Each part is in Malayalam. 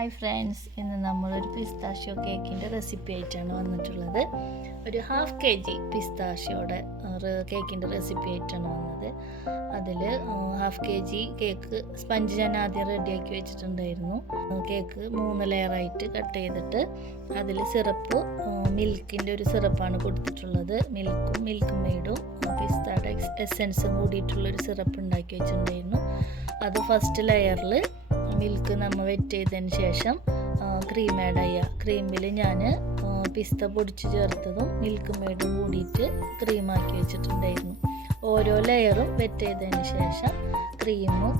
ഹായ് ഫ്രണ്ട്സ്, ഇന്ന് നമ്മളൊരു പിസ്താഷ്യോ കേക്കിൻ്റെ റെസിപ്പി ആയിട്ടാണ് വന്നിട്ടുള്ളത്. ഒരു 1/2 kg പിസ്താഷ്യോയുടെ കേക്കിൻ്റെ റെസിപ്പി ആയിട്ടാണ് വന്നത്. അതിൽ 1/2 kg കേക്ക് സ്പഞ്ച് ഞാൻ ആദ്യം റെഡിയാക്കി വെച്ചിട്ടുണ്ടായിരുന്നു. കേക്ക് 3 ലെയറായിട്ട് കട്ട് ചെയ്തിട്ട് അതിൽ സിറപ്പ്, മിൽക്കിൻ്റെ ഒരു സിറപ്പാണ് കൊടുത്തിട്ടുള്ളത്. മിൽക്ക് മെയ്ഡും പിസ്തായുടെ എസെൻസും കൂടിയിട്ടുള്ളൊരു സിറപ്പ് ഉണ്ടാക്കി വെച്ചിട്ടുണ്ടായിരുന്നു. അത് ഫസ്റ്റ് ലെയറിൽ മിൽക്ക് നമ്മൾ വെറ്റ് ചെയ്തതിന് ശേഷം ക്രീം ആഡ് ചെയ്യുക. ക്രീമിൽ ഞാൻ പിസ്ത പൊടിച്ച് ചേർത്തതും മിൽക്ക് മെയ്ഡും കൂടിയിട്ട് ക്രീമാക്കി വെച്ചിട്ടുണ്ടായിരുന്നു. ഓരോ ലെയറും വെറ്റ് ചെയ്തതിന് ശേഷം ക്രീമും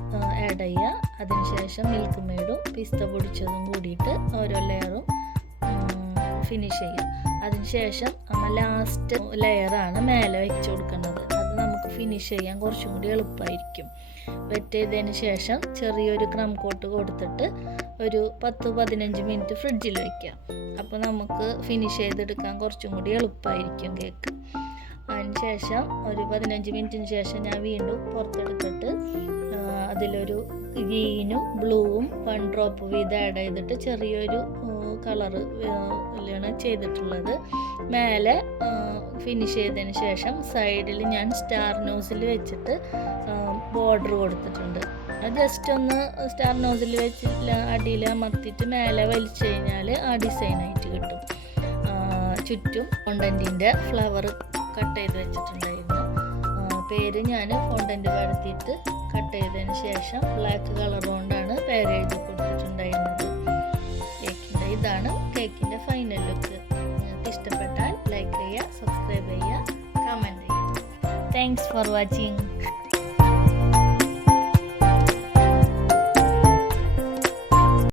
ആഡ് ചെയ്യുക. അതിനുശേഷം മിൽക്ക് മെയ്ഡും പിസ്ത പൊടിച്ചതും കൂടിയിട്ട് ഓരോ ലെയറും ഫിനിഷ് ചെയ്യുക. അതിനുശേഷം നമ്മൾ ലാസ്റ്റ് ലെയറാണ് മേലെ വെച്ച് കൊടുക്കേണ്ടത്. അത് നമുക്ക് ഫിനിഷ് ചെയ്യാൻ കുറച്ചും കൂടി എളുപ്പമായിരിക്കും. വെറ്റ് ചെയ്തതിന് ശേഷം ചെറിയൊരു ക്രം കോട്ട് കൊടുത്തിട്ട് ഒരു 10-15 മിനിറ്റ് ഫ്രിഡ്ജിൽ വയ്ക്കുക. അപ്പോൾ നമുക്ക് ഫിനിഷ് ചെയ്തെടുക്കാൻ കുറച്ചും കൂടി എളുപ്പമായിരിക്കും കേക്ക്. അതിനുശേഷം ഒരു 15 മിനിറ്റിന് ശേഷം ഞാൻ വീണ്ടും പുറത്തെടുത്തിട്ട് അതിലൊരു ഗ്രീനും ബ്ലൂവും 1 ഡ്രോപ്പ് വീതം ആഡ് ചെയ്തിട്ട് ചെറിയൊരു കളറ് ചെയ്തിട്ടുള്ളത്. മേലെ ഫിനിഷ് ചെയ്തതിന് ശേഷം സൈഡിൽ ഞാൻ സ്റ്റാർ നോസിൽ വെച്ചിട്ട് ബോർഡർ കൊടുത്തിട്ടുണ്ട്. അത് ജസ്റ്റ് ഒന്ന് സ്റ്റാർ നോസിൽ വെച്ച് അടിയിൽ അമർത്തിയിട്ട് മേലെ വലിച്ചു കഴിഞ്ഞാൽ ആ ഡിസൈനായിട്ട് കിട്ടും. ചുറ്റും ഫോണ്ടൻറ്റിൻ്റെ ഫ്ലവർ കട്ട് ചെയ്ത് വെച്ചിട്ടുണ്ടായിരുന്നു. പേര് ഞാൻ ഫോണ്ടൻറ്റ് പരത്തിയിട്ട് കട്ട് ചെയ്തതിന് ശേഷം ബ്ലാക്ക് കളർ കൊണ്ടാണ് പേര് എഴുതി കൊടുത്തിട്ടുണ്ടായിരുന്നത്. ഇതാണ് കേക്കിൻ്റെ ഫൈനൽ ലുക്ക്. നിങ്ങൾക്ക് ഇഷ്ടപ്പെട്ടാൽ ലൈക്ക് ചെയ്യുക, സബ്സ്ക്രൈബ് ചെയ്യുക, കമൻറ്റ് ചെയ്യുക. Thanks for watching.